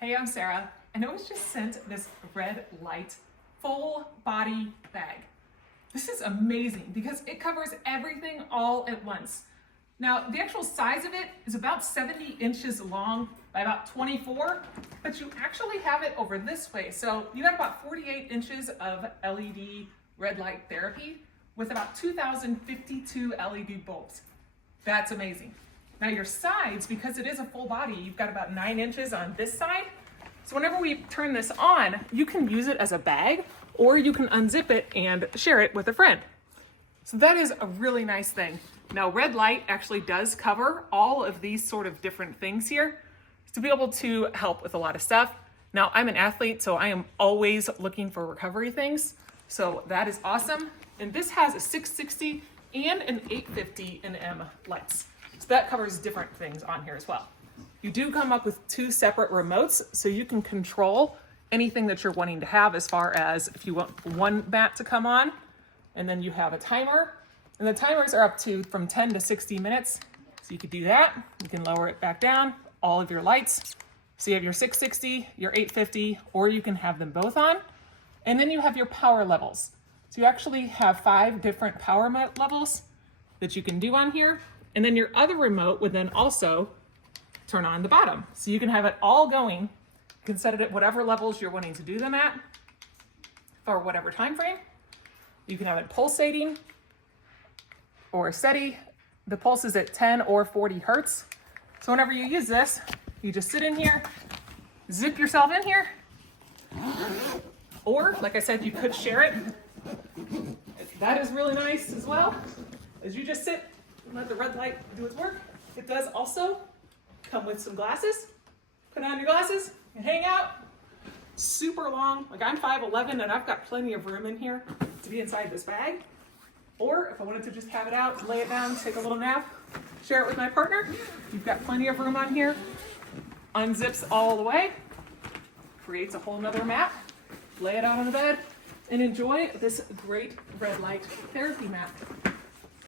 Hey, I'm Sarah, and I was just sent this red light full body bag. This is amazing because it covers everything all at once. Now, the actual size of it is about 70 inches long by about 24, but you actually have it over this way. So you have about 48 inches of LED red light therapy with about 2,052 LED bulbs. That's amazing. Now your sides, because it is a full body, you've got about 9 inches on this side. So whenever we turn this on, you can use it as a bag or you can unzip it and share it with a friend. So that is a really nice thing. Now red light actually does cover all of these sort of different things here to be able to help with a lot of stuff. Now I'm an athlete, so I am always looking for recovery things. So that is awesome. And this has a 660 and an 850 nm lights. So that covers different things on here as well. You do come up with 2 separate remotes, so you can control anything that you're wanting to have as far as if you want one mat to come on, and then you have a timer. And the timers are up to from 10 to 60 minutes. So you could do that. You can lower it back down, all of your lights. So you have your 660, your 850, or you can have them both on. And then you have your power levels. So you actually have 5 different power levels that you can do on here. And then your other remote would then also turn on the bottom. So you can have it all going. You can set it at whatever levels you're wanting to do them at for whatever time frame. You can have it pulsating or steady. The pulse is at 10 or 40 hertz. So whenever you use this, you just sit in here, zip yourself in here, or like I said, you could share it. That is really nice as well. As you just sit and let the red light do its work. It does also come with some glasses. Put on your glasses and hang out. Super long, like I'm 5'11" and I've got plenty of room in here to be inside this bag. Or if I wanted to just have it out, lay it down, take a little nap, share it with my partner, you've got plenty of room on here. Unzips all the way, creates a whole nother mat, lay it out on the bed, and enjoy this great red light therapy mat.